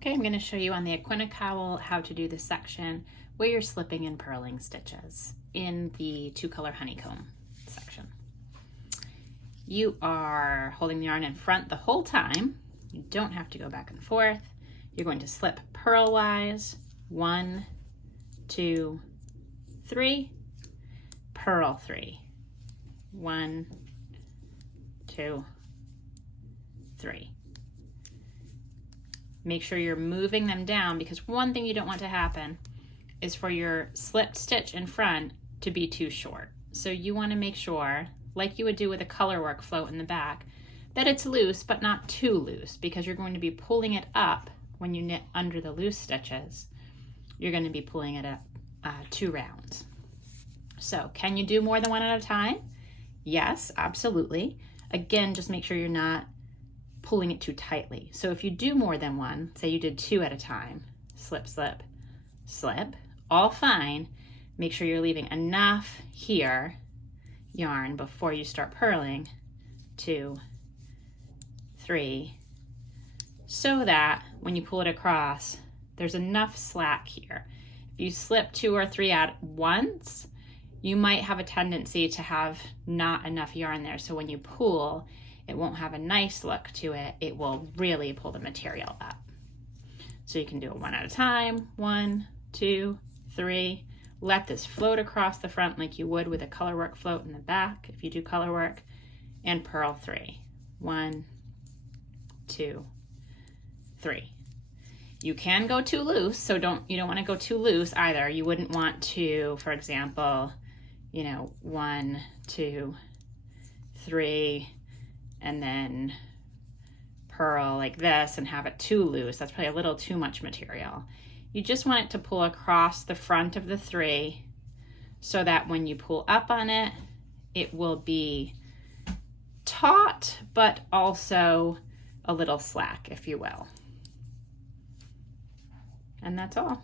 Okay, I'm going to show you on the Equina cowl how to do the section where you're slipping and purling stitches in the 2-color honeycomb section. You are holding the yarn in front the whole time. You don't have to go back and forth. You're going to slip purlwise, 1, 2, 3, purl 3, 1, 2, 3. Make sure you're moving them down, because one thing you don't want to happen is for your slipped stitch in front to be too short. So you want to make sure, like you would do with a color work float in the back, that it's loose but not too loose, because you're going to be pulling it up when you knit under the loose stitches. You're going to be pulling it up 2 rounds. So can you do more than one at a time? Yes, absolutely. Again, just make sure you're not pulling it too tightly. So if you do more than one, say you did 2 at a time, slip, slip, slip, all fine. Make sure you're leaving enough here yarn before you start purling, 2, 3, so that when you pull it across, there's enough slack here. If you slip 2 or 3 at once, you might have a tendency to have not enough yarn there. So when you pull, it won't have a nice look to it. It will really pull the material up. So you can do it 1 at a time, 1, 2, 3. Let this float across the front like you would with a color work float in the back if you do color work, and purl 3, 1, 2, 3. You can go too loose, so you don't want to go too loose either. You wouldn't want to, for example, 1, 2, 3, and then purl like this and have it too loose. That's probably a little too much material. You just want it to pull across the front of the 3 so that when you pull up on it, it will be taut, but also a little slack, if you will. And that's all.